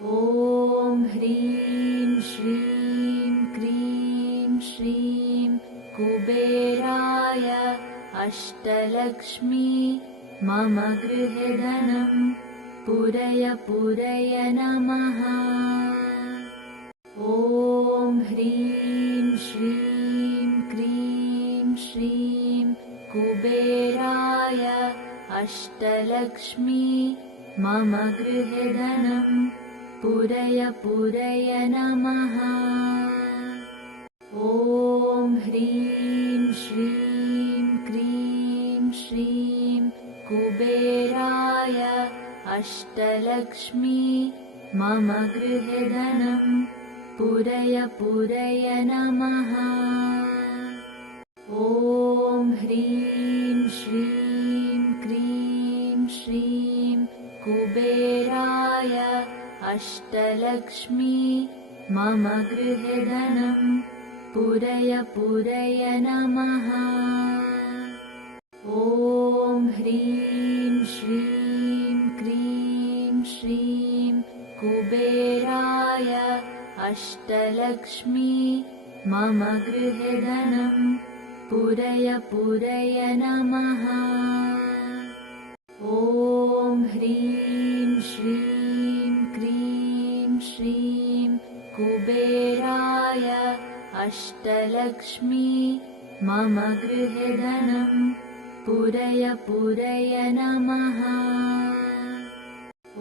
ॐ ह्रीं श्रीं क्रीं श्रीं कुबेराय अष्टलक्ष्मी मम गृहे धनं पूरय पूरय नमः। ॐ ह्रीं श्रीं क्रीं श्रीं कुबेराय अष्टलक्ष्मी मम गृहे धनं पूरय पूरय नमः। ॐ ह्रीं श्रीं क्रीं श्रीं कुबेराय अष्टलक्ष्मी मम गृहे धनं पूरय पूरय नमः। ॐ ह्रीं श्रीं क्रीं श्रीं कुबेराय अष्टलक्ष्मी मम गृहे धनं पूरय पूरय नमः। ॐ ह्रीं श्रीं क्रीं श्रीं कुबेराय अष्टलक्ष्मी मम गृहे धनं पूरय पूरय नमः। ॐ ह्रीं श्रीं क्रीं श्रीं कुबेराय अष्टलक्ष्मी मम गृहे धनं पूरय पूरय नमः।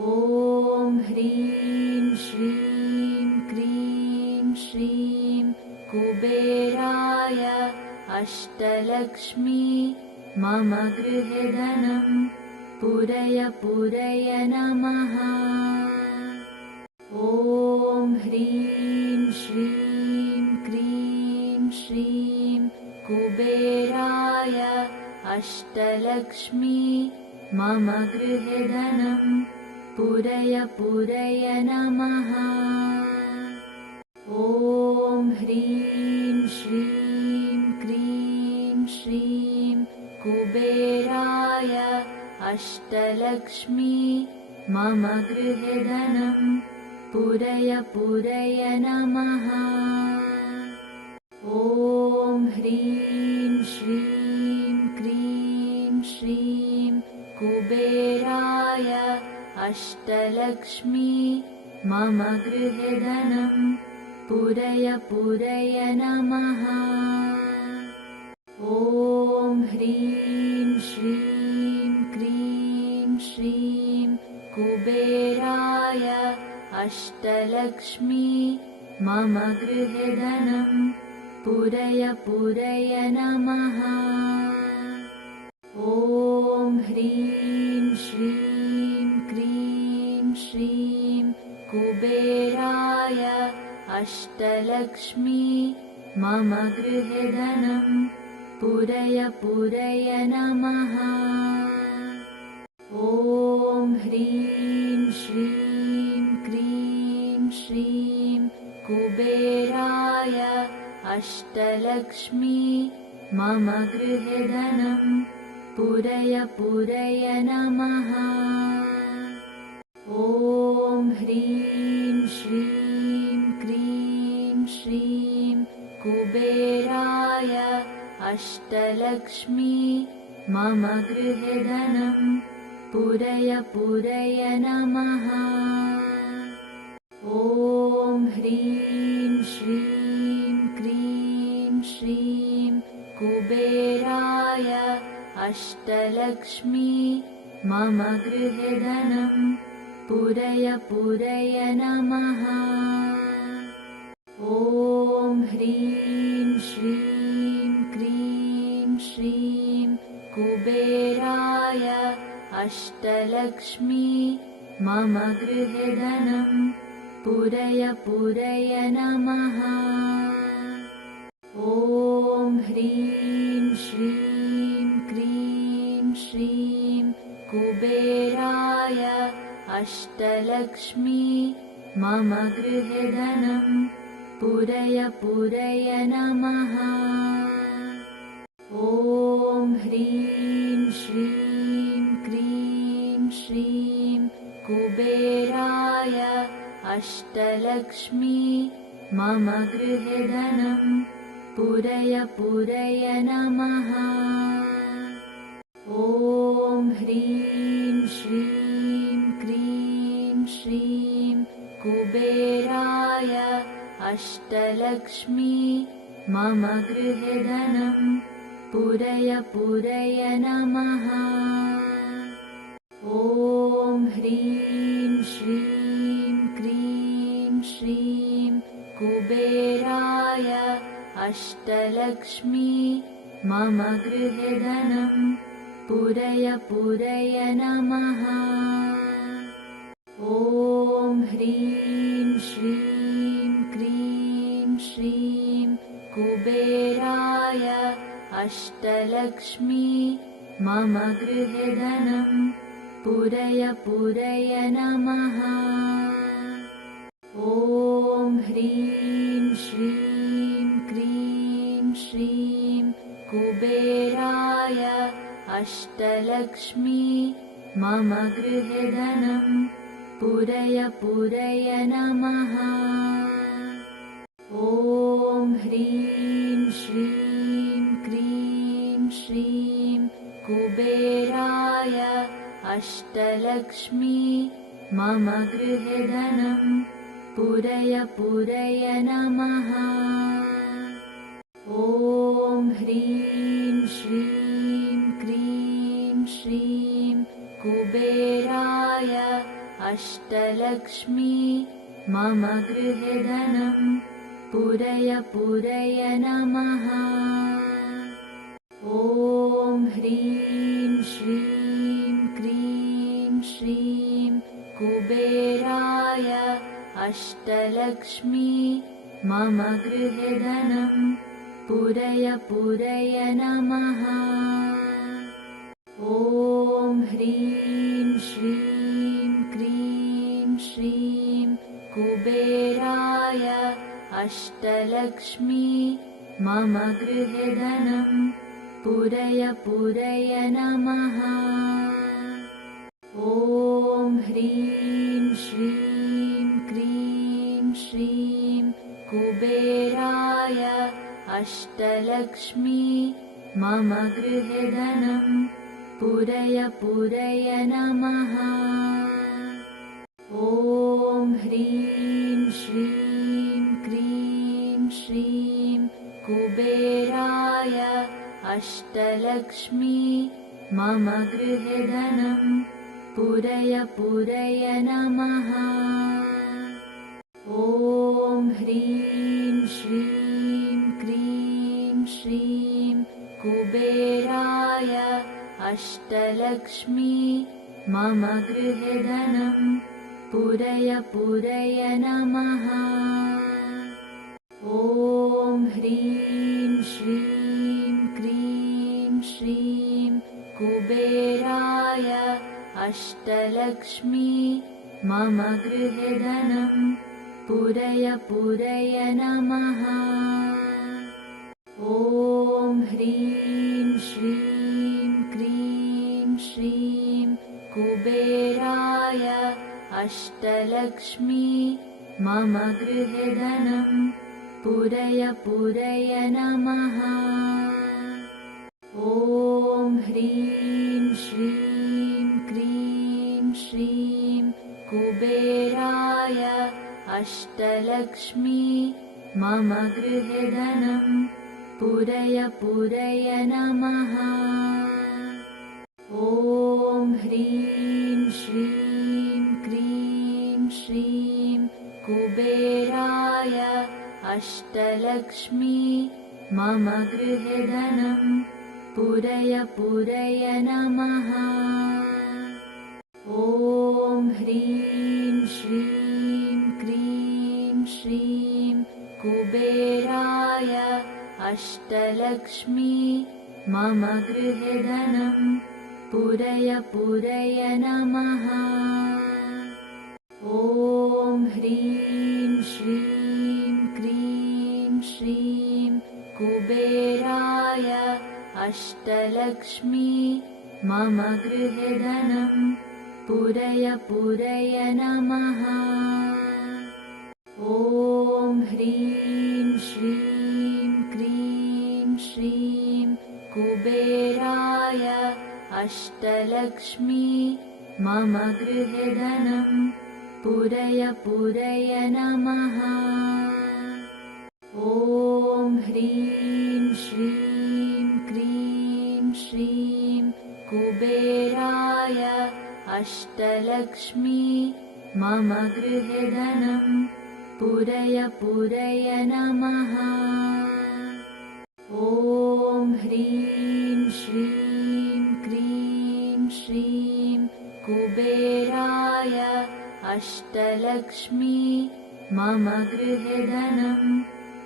ॐ ह्रीं श्रीं क्रीं श्रीं कुबेराय अष्टलक्ष्मी मम गृहे धनं पूरय पूरय नमः। ॐ ह्रीं श्रीं क्रीं श्रीं कुबेराय अष्टलक्ष्मी मम गृहे धनं पूरय पूरय नमः। ॐ ह्रीं श्रीं क्रीं श्रीं कुबेराय अष्टलक्ष्मी मम गृहे धनं पूरय पूरय नमः। ॐ ह्रीं श्रीं क्रीं श्रीं कुबेराय अष्टलक्ष्मी मम गृहे धनं पूरय पूरय नमः। ॐ ह्रीं श्रीं क्रीं श्रीं कुबेराय अष्टलक्ष्मी मम गृहे धनं पूरय पूरय नमः। ॐ ह्रीं श्रीं क्रीं श्रीं कुबेराय अष्टलक्ष्मी मम गृहे धनं पूरय पूरय नमः। ॐ ह्रीं श्रीं क्रीं श्रीं कुबेराय अष्टलक्ष्मी मम गृहे धनं पूरय पूरय नमः। ॐ ह्रीं श्रीं क्रीं श्रीं कुबेराय अष्टलक्ष्मी मम गृहे धनं पूरय पूरय नमः। ॐ ह्रीं श्रीं क्रीं श्रीं कुबेराय अष्टलक्ष्मी मम गृहे धनं पूरय पूरय नमः। ॐ ह्रीं श्रीं क्रीं श्रीं कुबेराय अष्टलक्ष्मी मम गृहे धनं पूरय पूरय नमः। ॐ ह्रीं श्रीं क्रीं श्रीं कुबेराय अष्टलक्ष्मी मम गृहे धनं पूरय पूरय नमः। ॐ ह्रीं श्रीं क्रीं श्रीं कुबेराय अष्टलक्ष्मी मम गृहे धनं पूरय पूरय नमः। ॐ ह्रीं श्रीं क्रीं श्रीं कुबेराय अष्टलक्ष्मी मम गृहे धनं पूरय पूरय नमः। ॐ ह्रीं श्रीं क्रीं श्रीं कुबेराय अष्टलक्ष्मी मम गृहे धनं पूरय पूरय नमः। ॐ ह्रीं श्रीं क्रीं श्रीं कुबेराय अष्टलक्ष्मी मम गृहे धनं पूरय पूरय नमः। ॐ ह्रीं श्रीं क्रीं श्रीं कुबेराय अष्टलक्ष्मी मम गृहे धनं पूरय पूरय नमः। ॐ ह्रीं श्रीं क्रीं श्रीं कुबेराय अष्टलक्ष्मी मम गृहे धनं पूरय पूरय नमः। ॐ ह्रीं श्रीं क्रीं श्रीं कुबेराय अष्टलक्ष्मी मम गृहे धनं पूरय पूरय नमः। ॐ ह्रीं श्रीं क्रीं श्रीं कुबेराय अष्टलक्ष्मी मम गृहे धनं पूरय पूरय नमः। ॐ ह्रीं श्रीं क्रीं श्रीं कुबेराय अष्टलक्ष्मी मम गृहे धनं पूरय पूरय नमः। ॐ ह्रीं श्रीं क्रीं श्रीं कुबेराय अष्टलक्ष्मी मम गृहे धनं पूरय पूरय नमः। ॐ ह्रीं श्रीं क्रीं श्रीं कुबेराय अष्टलक्ष्मी मम गृहे धनं पूरय पूरय नमः। ॐ ह्रीं श्रीं क्रीं श्रीं कुबेराय अष्टलक्ष्मी मम गृहे धनं पूरय पूरय नमः। ॐ ह्रीं श्रीं क्रीं श्रीं कुबेराय अष्टलक्ष्मी मम गृहे धनं पूरय पूरय नमः। ॐ ह्रीं श्रीं क्रीं श्रीं कुबेराय अष्टलक्ष्मी मम गृहे धनं पूरय पूरय नमः। ॐ ह्रीं श्रीं क्रीं श्रीं कुबेराय अष्टलक्ष्मी मम गृहे धनं पूरय पूरय नमः। ॐ ह्रीं श्रीं क्रीं श्रीं कुबेराय अष्टलक्ष्मी मम गृहे धनं पूरय पूरय नमः। ॐ ह्रीं श्रीं क्रीं श्रीं कुबेराय अष्टलक्ष्मी मम गृहे धनं पूरय पूरय नमः। ॐ ह्रीं श्रीं क्रीं श्रीं कुबेराय अष्टलक्ष्मी मम गृहे धनं पूरय पूरय नमः। अष्टलक्ष्मी मम गृहे धनं पूरय पूरय नमः। ॐ ह्रीं श्रीं क्रीं श्रीं कुबेराय अष्टलक्ष्मी मम गृहे धनं पूरय पूरय नमः। ॐ ह्रीं श्रीं क्रीं श्रीं कुबेराय अष्टलक्ष्मी मम गृहे धनं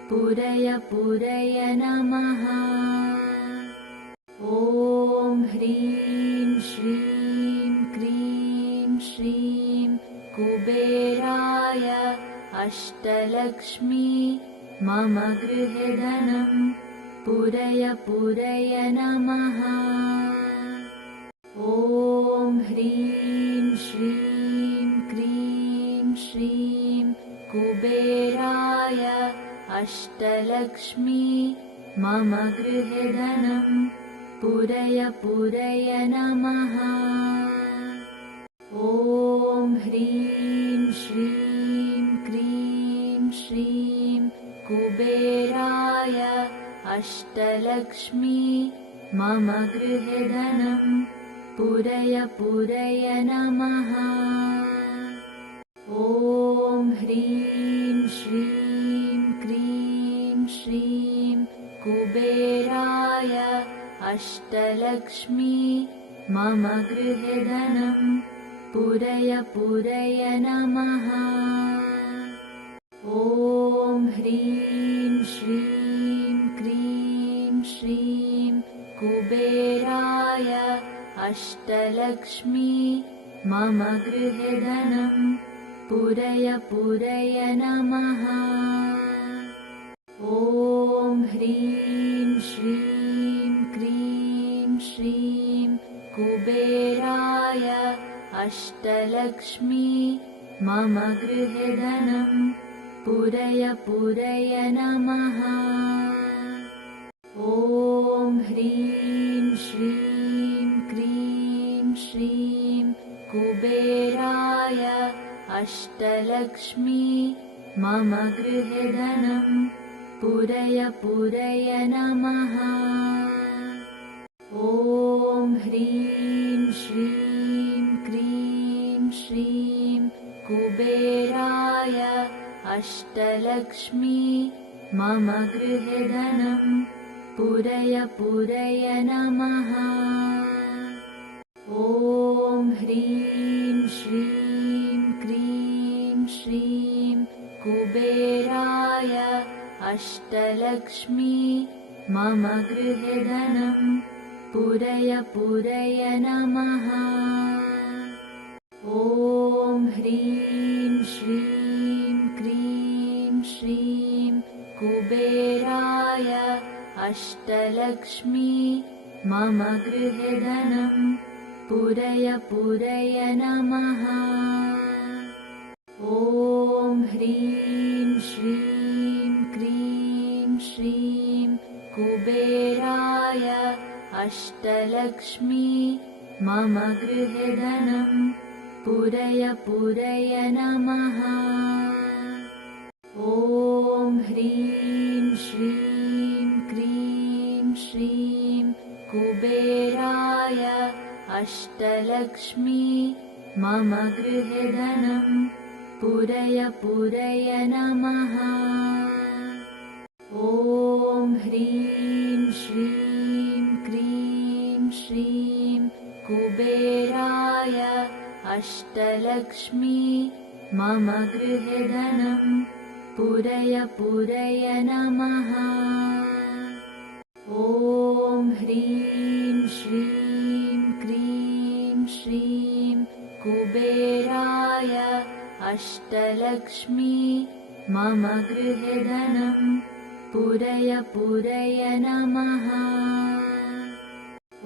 पूरय पूरय नमः। ॐ ह्रीं श्रीं क्रीं श्रीं कुबेराय अष्टलक्ष्मी मम गृहे धनं पूरय पूरय नमः। ॐ ह्रीं श्रीं क्रीं श्रीं कुबेराय अष्टलक्ष्मी मम गृहे धनं पूरय पूरय नमः। ॐ ह्रीं श्रीं क्रीं श्रीं कुबेराय अष्टलक्ष्मी मम गृहे धनं पूरय पूरय नमः। ॐ ह्रीं श्रीं क्रीं श्रीं कुबेराय अष्टलक्ष्मी मम गृहे धनं पूरय पूरय नमः। ॐ ह्रीं श्रीं क्रीं श्रीं कुबेराय अष्टलक्ष्मी मम गृहे धनं पूरय पूरय नमः। ॐ ह्रीं श्रीं क्रीं श्रीं कुबेराय अष्टलक्ष्मी मम गृहे धनं पूरय पूरय नमः। ॐ ह्रीं श्रीं क्रीं श्रीं कुबेराय अष्टलक्ष्मी मम गृहे धनं पूरय पूरय नमः। ॐ ह्रीं श्रीं क्रीं श्रीं कुबेराय अष्टलक्ष्मी मम गृहे धनं पूरय पूरय नमः। ॐ ह्रीं श्रीं क्रीं श्रीं कुबेराय अष्टलक्ष्मी मम गृहे धनं पूरय पूरय नमः। ॐ ह्रीं श्रीं क्रीं श्रीं कुबेराय अष्टलक्ष्मी मम गृहे धनं पूरय पूरय नमः। ॐ ह्रीं श्रीं क्रीं श्रीं कुबेराय अष्टलक्ष्मी मम गृहे धनं पूरय पूरय नमः। ॐ ह्रीं श्रीं क्रीं श्रीं कुबेराय अष्टलक्ष्मी मम गृहे धनं पूरय पूरय नमः। ॐ ह्रीं श्रीं क्रीं श्रीं कुबेराय अष्टलक्ष्मी मम गृहे धनं पूरय पूरय नमः। ॐ ह्रीं श्रीं क्रीं श्रीं कुबेराय अष्टलक्ष्मी मम गृहे धनं पूरय पूरय नमः।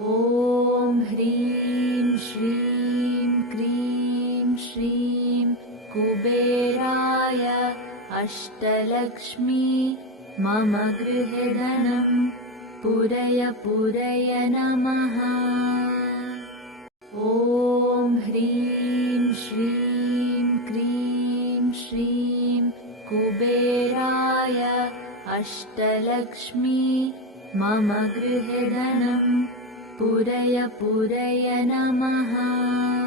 ॐ ह्रीं श्रीं क्रीं श्रीं कुबेराय अष्टलक्ष्मी मम गृहे धनं पूरय पूरय नमः। ॐ ह्रीं श्रीं क्रीं श्रीं कुबेराय अष्टलक्ष्मी मम गृहे धनं पूरय पूरय नमः।